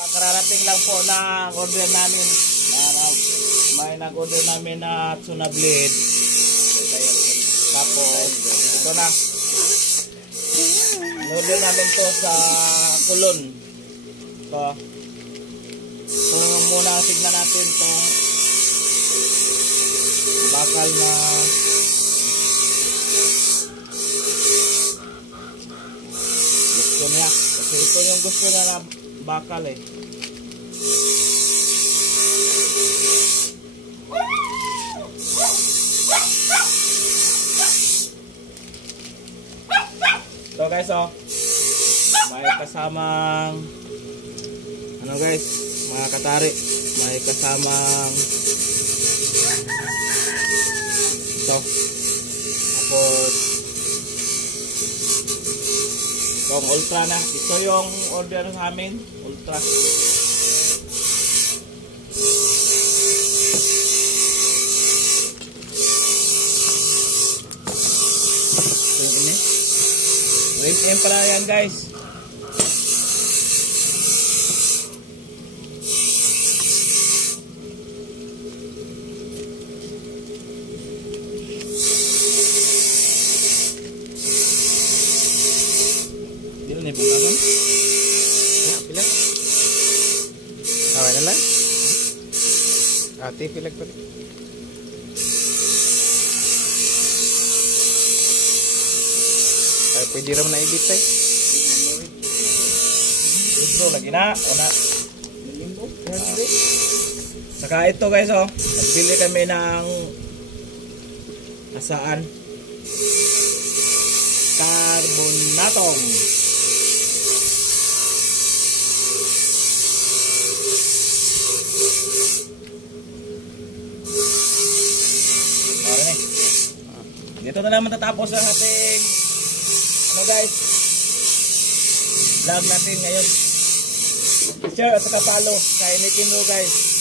Kararating lang po na order namin. May nag-order namin na tuna blade. Tapos ito na. Order namin to sa Kulon. So muna tignan natin tong bakal na gusto niya. Kasi ito yung gusto niya na bakal eh. So guys, may kasamang ano guys, mga katari, may kasamang ito. Tapos itong ultra na. Ito yung order sa amin, ultra. Ito yung ini. Rim pala yan guys. Dito na bukasan. Ya, pilag. Away na lang. Ate, pilag pa rin. Ay, pwede naman na edit tayo. Ito, lagi na. Una. Saka ito guys, nagbili kami ng asaan. Carbonatong. Dito na naman tatapos ang ating ano guys, vlog natin ngayon. Share at saka follow kay Nitin Ro guys.